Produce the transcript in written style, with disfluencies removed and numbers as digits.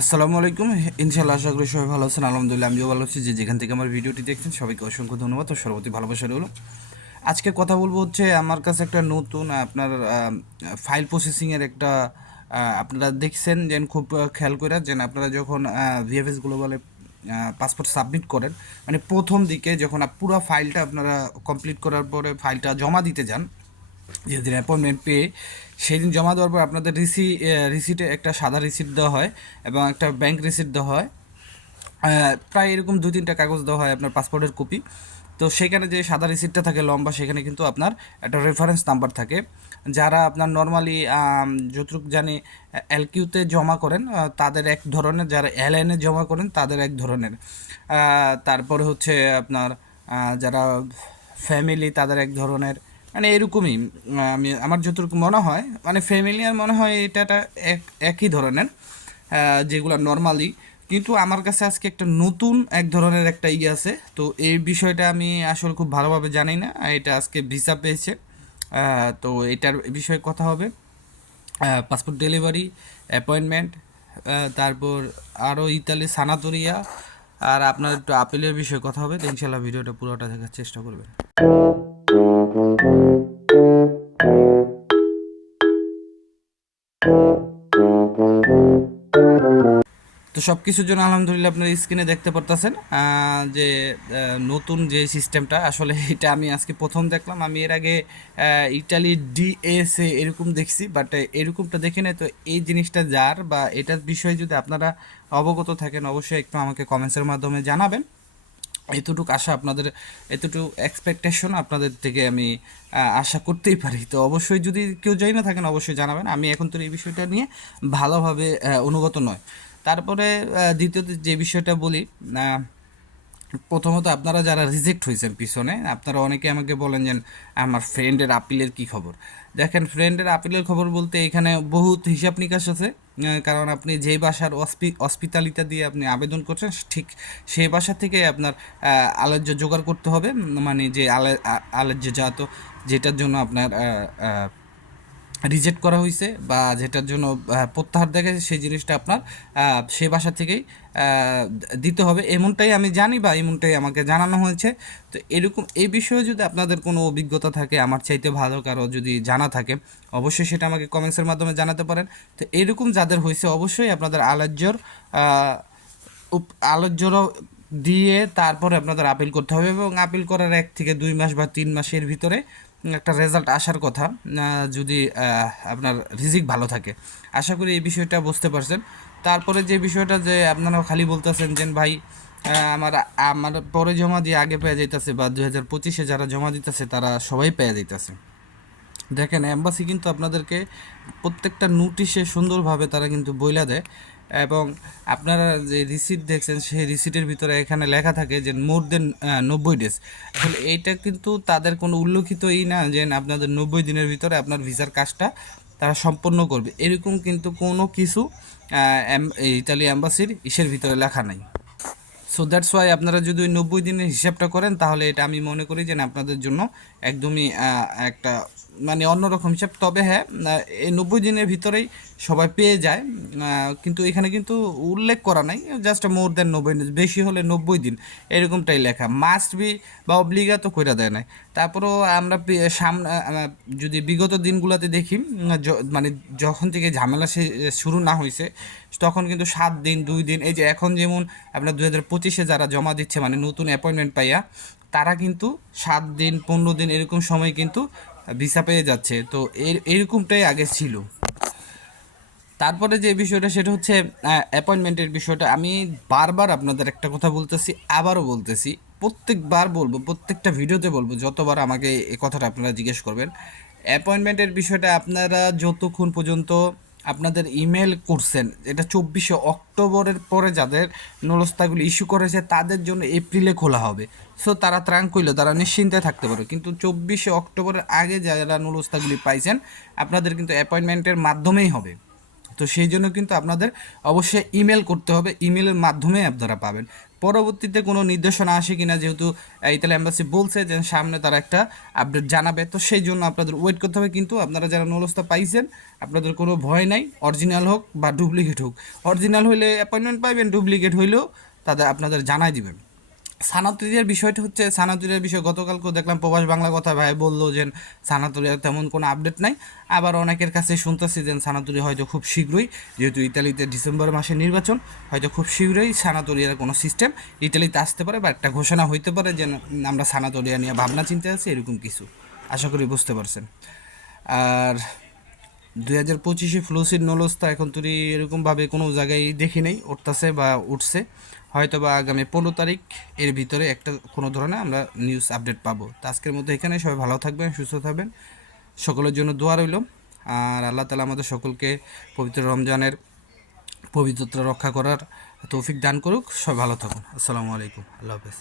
আসসালামু আলাইকুম। ইনশাআল্লাহ আশা করি সবাই ভালো আছেন। আলহামদুলিল্লাহ আমিও ভালো আছি। যেখান থেকে আমার ভিডিওটি দেখছেন সবাইকে অসংখ্য ধন্যবাদ ও সর্বতি ভালোবাসা রইল। আজকে কথা বলবো হচ্ছে আমার কাছে একটা নতুন আপনার ফাইল প্রসেসিংয়ের একটা আপনারা দেখছেন যে খুব খেয়াল করে যে আপনারা যখন ভিএফএস গ্লোবালে পাসপোর্ট সাবমিট করেন, মানে প্রথম দিকে যখন পুরো ফাইলটা আপনারা কমপ্লিট করার পরে ফাইলটা জমা দিতে যান, যেদিন অ্যাপয়েন্টমেন্ট পেয়ে সেই দিন জমা দেওয়ার পর আপনাদের রিসিটে একটা সাদা রিসিট দেওয়া হয় এবং একটা ব্যাংক রিসিট দেওয়া হয়। প্রায় এরকম দু তিনটা কাগজ দেওয়া হয় আপনার পাসপোর্টের কপি। তো সেখানে যে সাদা রিসিটটা থাকে লম্বা, সেখানে কিন্তু আপনার একটা রেফারেন্স নাম্বার থাকে। যারা আপনার নর্মালি যতটুকু জানি এলকিউতে জমা করেন তাদের এক ধরনের, যারা এলএনে জমা করেন তাদের এক ধরনের, তারপরে হচ্ছে আপনার যারা ফ্যামিলি তাদের এক ধরনের, মানে এরকমই। আমি আমার যতটুকু মনে হয় মানে ফ্যামিলি আর মনে হয় এটা একই ধরনের, যেগুলো নর্মালি। কিন্তু আমার কাছে আজকে একটা নতুন এক ধরনের একটা আছে। তো এই বিষয়টা আমি আসলে খুব ভালোভাবে জানি না। এটা আজকে ভিসা পেয়েছে। তো এটার বিষয়ে কথা হবে, পাসপোর্ট ডেলিভারি, অ্যাপয়েন্টমেন্ট, তারপর আরও ইতালি সানাতোরিয়া, আর আপনার একটু আপিলের বিষয়ে কথা হবে। তো ইনশাল্লাহ ভিডিওটা পুরোটা দেখার চেষ্টা করবেন। তো সব কিছুর জন্য আলহামদুলিল্লাহ আপনার স্ক্রিনে দেখতে পারতেছেন যে নতুন যে সিস্টেমটা, আসলে এটা আমি আজকে প্রথম দেখলাম। আমি এর আগে ইটালি ডিএসএ এরকম দেখছি, বাট এরকমটা দেখি না। তো এই জিনিসটা যার বা এটার বিষয়ে যদি আপনারা অবগত থাকেন, অবশ্যই একটু আমাকে কমেন্টসের মাধ্যমে জানাবেন। এতটুকু আশা আপনাদের, এতটুকু এক্সপেকটেশন আপনাদের থেকে আমি আশা করতেই পারি। তো অবশ্যই যদি কেউ জানি না থাকেন অবশ্যই জানাবেন। আমি এখন তো এই বিষয়টা নিয়ে ভালোভাবে অনুগত নয়। তারপরে দ্বিতীয়ত যে বিষয়টা বলি, প্রথমত আপনারা যারা রিজেক্ট হয়েছেন পিছনে, আপনারা অনেকে আমাকে বলেন যে আমার ফ্রেন্ডের আপিলের কি খবর। দেখেন, ফ্রেন্ডের আপিলের খবর বলতে এখানে বহুত হিসাব নিকাশ আছে। কারণ আপনি যেই বাসার হসপিটালিটা দিয়ে আপনি আবেদন করছেন, ঠিক সেই বাসা থেকে আপনার আলোচ্য জোগাড় করতে হবে। মানে যে আলোচ্য জাত, যেটার জন্য আপনার রিজেক্ট করা হয়েছে বা যেটার জন্য প্রত্যাহার দেখেছে, সেই জিনিসটা আপনার সে বাসা থেকেই দিতে হবে, এমনটাই আমি জানি বা এমনটাই আমাকে জানানো হয়েছে। তো এরকম এই বিষয়ে যদি আপনাদের কোনো অভিজ্ঞতা থাকে, আমার চাইতে ভালো কারো যদি জানা থাকে, অবশ্যই সেটা আমাকে কমেন্টসের মাধ্যমে জানাতে পারেন। তো এরকম যাদের হয়েছে অবশ্যই আপনাদের আলোচ্যরও দিয়ে তারপরে আপনাদের আপিল করতে হবে, এবং আপিল করার 1 থেকে 2 মাস বা 3 মাসের ভিতরে একটা রেজাল্ট আসার কথা, যদি আপনার রিজিক ভালো থাকে। আশা করি এই বিষয়টা বুঝতে পারছেন। তারপরে যে বিষয়টা যে আপনারা খালি বলতেছেন যে ভাই আমার আমার পরে জমা দিয়ে আগে পেয়ে যাইতেছে, বা 2025-এ যারা জমা দিতেছে তারা সবাই পেয়ে যাইতেছে। দেখেন, এম্বাসি কিন্তু আপনাদেরকে প্রত্যেকটা নোটিশে সুন্দরভাবে তারা কিন্তু বইলা দেয়, এবং আপনারা যে রিসিট দেখছেন সেই রিসিটের ভিতরে এখানে লেখা থাকে যে মোর দেন 90 ডেজ। আসলে এইটা কিন্তু তাদের কোনো উল্লেখিতই না যে আপনাদের 90 দিনের ভিতরে আপনার ভিসার কাজটা তারা সম্পন্ন করবে, এরকম কিন্তু কোনো কিছু ইতালি অ্যাম্বাসির ইসের ভিতরে লেখা নাই। সো দ্যাটস ওয়াই আপনারা যদি ওই 90 দিনের হিসাবটা করেন, তাহলে এটা আমি মনে করি যে আপনাদের জন্য একদমই একটা মানে অন্যরকম হিসাব। তবে হ্যাঁ, এই 90 দিনের ভিতরেই সবাই পেয়ে যায়, কিন্তু এখানে কিন্তু উল্লেখ করা নাই জাস্ট মোর দ্যান 90 দিন, বেশি হলে 90 দিন এরকমটাই লেখা, মাস্ট বি বা অব্লিগাতো কইরা দেয় নাই। তারপরেও আমরা সামনে যদি বিগত দিনগুলোতে দেখি, মানে যখন থেকে ঝামেলা শুরু না হয়েছে, তখন কিন্তু 7 দিন 2 দিন, এই যে এখন যেমন আপনার 2025-এ যারা জমা দিচ্ছে মানে নতুন অ্যাপয়েন্টমেন্ট পাইয়া, তারা কিন্তু 7 দিন 15 দিন এরকম সময় কিন্তু ভিসা পেয়ে যাচ্ছে। তো এরকমটাই আগে ছিল। তারপরে যে বিষয়টা সেটা হচ্ছে অ্যাপয়েন্টমেন্টের বিষয়টা। আমি বারবার আপনাদের একটা কথা বলতেছি, আবারও বলতেছি, প্রত্যেকবার বলবো, প্রত্যেকটা ভিডিওতে বলবো, যতবার আমাকে এই কথাটা আপনারা জিজ্ঞেস করবেন। অ্যাপয়েন্টমেন্টের বিষয়টা আপনারা যতক্ষণ পর্যন্ত আপনাদের ইমেল করছেন, এটা 24শে অক্টোবরের পরে যাদের নুলস্তাগুলি ইস্যু করেছে তাদের জন্য এপ্রিলে খোলা হবে। সো তারা ত্রাণ কইলো, তারা নিশ্চিন্তে থাকতে পারে। কিন্তু 24শে অক্টোবরের আগে যারা নুলস্তাগুলি পাইছেন, আপনাদের কিন্তু অ্যাপয়েন্টমেন্টের মাধ্যমেই হবে। তো সেই জন্য কিন্তু আপনাদের অবশ্যই ইমেল করতে হবে, ইমেলের মাধ্যমে আপনারা পাবেন। পরবর্তীতে কোনো নির্দেশনা আসে কিনা, যেহেতু ইতালি এম্বাসি বলছে যে সামনে তারা একটা আপডেট জানাবে, তো সেই জন্য আপনাদের ওয়েট করতে হবে। কিন্তু আপনারা যারা নলস্তা পাইছেন আপনাদের কোনো ভয় নাই, অরিজিনাল হোক বা ডুপ্লিকেট হোক, অরিজিনাল হইলে অ্যাপয়েন্টমেন্ট পাইবেন, ডুপ্লিকেট হইলেও আপনাদের জানাই দিবেন। সানাতুরিয়ার বিষয়টা হচ্ছে, সানাতুরিয়ার বিষয় গতকালকেও দেখলাম প্রবাস বাংলা কথা ভাই বললো যে সানাতুরিয়ার তেমন কোনো আপডেট নাই। আবার অনেকের কাছে শুনতেছি যে সানাতুরিয়া হয়তো খুব শীঘ্রই, যেহেতু ইতালিতে ডিসেম্বর মাসে নির্বাচন, হয়তো খুব শীঘ্রই সানাতুরিয়ার কোনো সিস্টেম ইতালিতে আসতে পারে বা একটা ঘোষণা হইতে পারে যে আমরা সানাতুরিয়া নিয়ে ভাবনা চিন্তা আছি, এরকম কিছু। আশা করি বুঝতে পারছেন। আর 2025 ফ্লুসিড নলস্তা এখন তুই এরকমভাবে কোনো জায়গায় দেখি নেই উঠতেছে বা উঠছে। হয়তো বা আগামী 15 তারিখ এর ভিতরে একটা কোনো ধরনের আমরা নিউজ আপডেট পাবো। তো আজকের মধ্যে এখানে সবাই ভালো থাকবেন, সুস্থ থাকবেন, সকলের জন্য দোয়া রইল। আর আল্লাহ তালা আমাদের সকলকে পবিত্র রমজানের পবিত্রতা রক্ষা করার তৌফিক দান করুক। সবাই ভালো থাকুন। আসসালামু আলাইকুম, আল্লাহ হাফেজ।